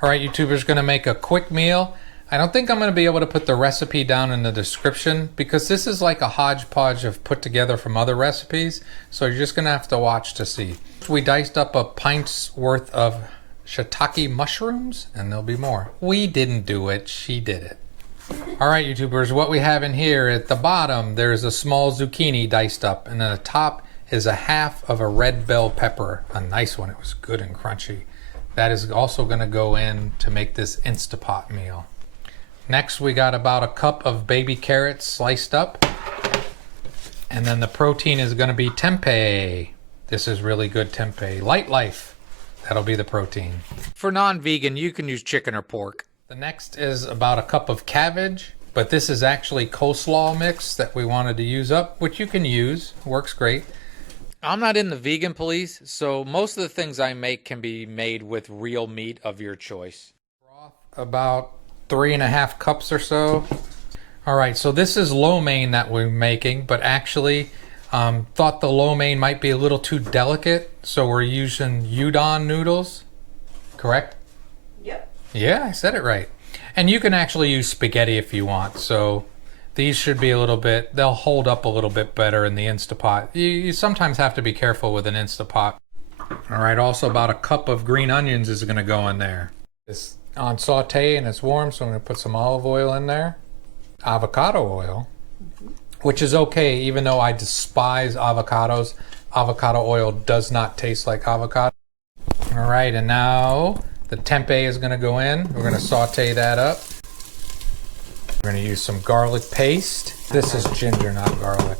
All right, YouTubers, gonna make a quick meal. I don't think I'm gonna be able to put the recipe down in the description because this is like a hodgepodge of put together from other recipes. So you're just gonna have to watch to see. We diced up a pint's worth of shiitake mushrooms, and there'll be more. We didn't do it, she did it. All right, YouTubers, what we have in here at the bottom, there's a small zucchini diced up, and then the top is a half of a red bell pepper, a nice one. It was good and crunchy. That is also going to go in to make this Instapot meal. Next, we got about a cup of baby carrots sliced up, and then the protein is going to be tempeh. This is really good tempeh. Light Life, that'll be the protein. For non-vegan, you can use chicken or pork. The next is about a cup of cabbage, but this is actually coleslaw mix that we wanted to use up, which you can use, works great. I'm not in the vegan police, so most of the things I make can be made with real meat of your choice. Broth, about 3.5 cups or so. All right, so this is lo mein that we're making, but actually thought the lo mein might be a little too delicate, so we're using Udon noodles, correct? Yep. Yeah, I said it right. And you can actually use spaghetti if you want, so these should be a little bit, they'll hold up a little bit better in the Instapot. You sometimes have to be careful with an Instapot. All right, also about a cup of green onions is gonna go in there. It's on saute and it's warm, so I'm gonna put some olive oil in there. Avocado oil, which is okay, even though I despise avocados. Avocado oil does not taste like avocado. All right, and now the tempeh is gonna go in. We're gonna saute that up. We're going to use some garlic paste. This is ginger, not garlic.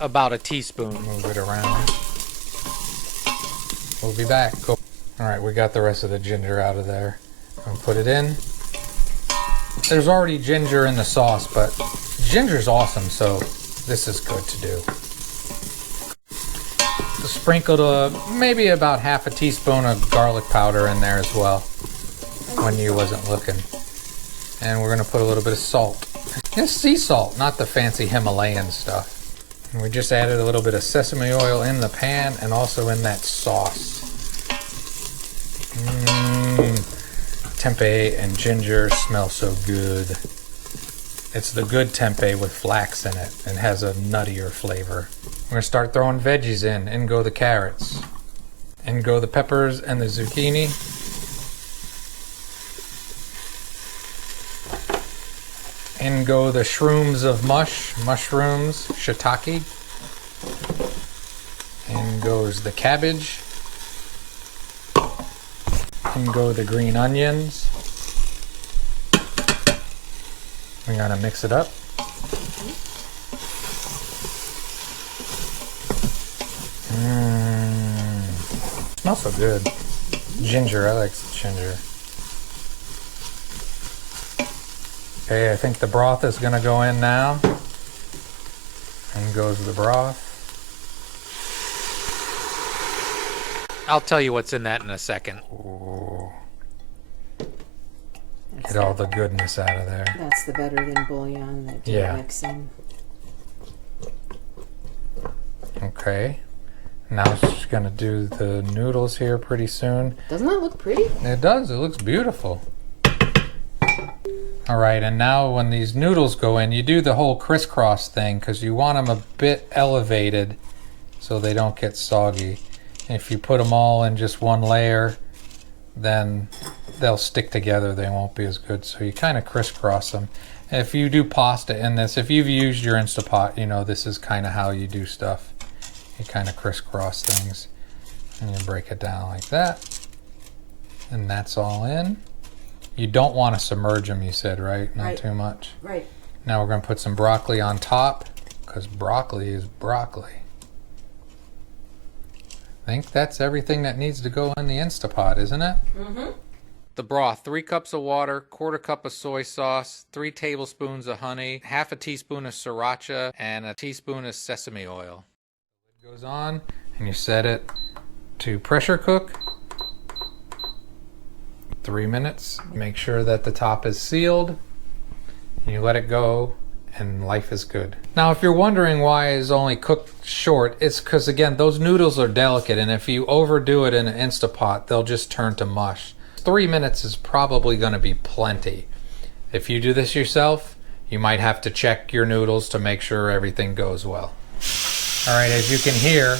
About a teaspoon. Move it around. We'll be back. Go. All right, we got the rest of the ginger out of there. I'll put it in. There's already ginger in the sauce, but ginger's awesome, so this is good to do. Sprinkled maybe about half a teaspoon of garlic powder in there as well when you wasn't looking. And we're going to put a little bit of salt. It's sea salt, not the fancy Himalayan stuff. And we just added a little bit of sesame oil in the pan and also in that sauce. Tempeh and ginger smell so good. It's the good tempeh with flax in it and has a nuttier flavor. We're going to start throwing veggies in. In go the carrots. In go the peppers and the zucchini. In go the shrooms of mushrooms, shiitake. In goes the cabbage. In go the green onions. We're gonna mix it up. Smells so good. Ginger, I like ginger. Okay, I think the broth is gonna go in now. In goes the broth. I'll tell you what's in that in a second. Ooh. Get all the goodness out of there. That's the better than bouillon that you're mixing. Okay. Now she's gonna do the noodles here pretty soon. Doesn't that look pretty? It does, it looks beautiful. All right, and now when these noodles go in, you do the whole crisscross thing because you want them a bit elevated so they don't get soggy. If you put them all in just one layer, then they'll stick together. They won't be as good. So you kind of crisscross them. If you do pasta in this, if you've used your Instapot, you know this is kind of how you do stuff. You kind of crisscross things and you break it down like that. And that's all in. You don't want to submerge them, you said, right? Not too much. Right. Now we're going to put some broccoli on top because broccoli is broccoli. I think that's everything that needs to go in the Instapot, isn't it? Mm-hmm. The broth, 3 cups of water, 1/4 cup of soy sauce, 3 tablespoons of honey, 1/2 teaspoon of sriracha, and a teaspoon of sesame oil. It goes on, and you set it to pressure cook. 3 minutes. Make sure that the top is sealed. You let it go and life is good. Now if you're wondering why it's only cooked short, it's because again those noodles are delicate and if you overdo it in an Instapot they'll just turn to mush. 3 minutes is probably going to be plenty. If you do this yourself, you might have to check your noodles to make sure everything goes well. All right, as you can hear,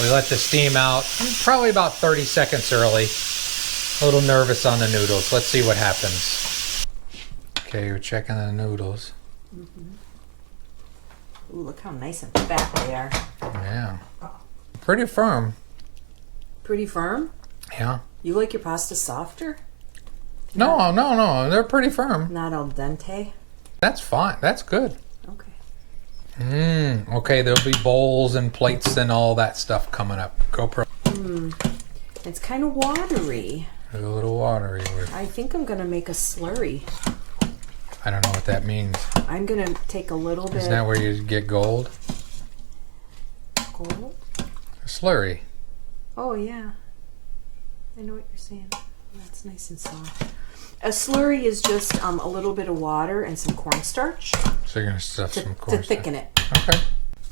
we let the steam out probably about 30 seconds early. A little nervous on the noodles. Let's see what happens. Okay, we're checking the noodles. Ooh, look how nice and fat they are. Yeah. Pretty firm. Pretty firm? Yeah. You like your pasta softer? No. They're pretty firm. Not al dente? That's fine. That's good. Okay. Okay, there'll be bowls and plates and all that stuff coming up. GoPro. It's kind of watery. A little watery. I think I'm going to make a slurry. I don't know what that means. I'm going to take a little bit. Isn't that where you get gold? Gold? A slurry. Oh, yeah. I know what you're saying. That's nice and soft. A slurry is just a little bit of water and some cornstarch So you're going to stuff some to cornstarch. thicken it. Okay.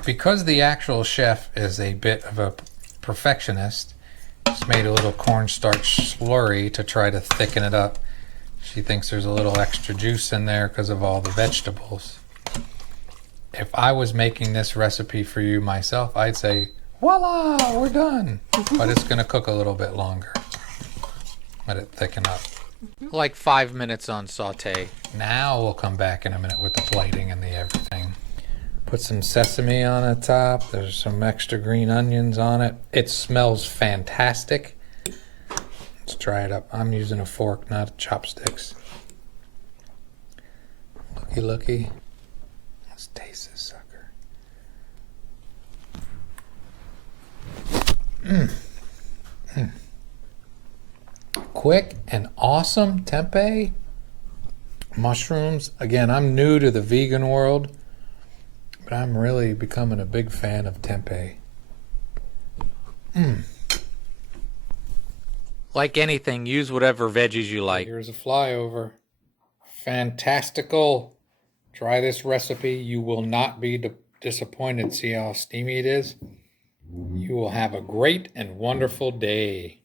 Because the actual chef is a bit of a perfectionist, she's made a little cornstarch slurry to try to thicken it up. She thinks there's a little extra juice in there because of all the vegetables. If I was making this recipe for you myself, I'd say, voila, we're done. But it's going to cook a little bit longer. Let it thicken up. Like 5 minutes on saute. Now we'll come back in a minute with the plating and the everything. Put some sesame on the top. There's some extra green onions on it. It smells fantastic. Let's try it up. I'm using a fork, not chopsticks. Looky. Let's taste this sucker. Quick and awesome tempeh. Mushrooms. Again, I'm new to the vegan world, but I'm really becoming a big fan of tempeh. Like anything, use whatever veggies you like. Here's a flyover. Fantastical. Try this recipe. You will not be disappointed. See how steamy it is? You will have a great and wonderful day.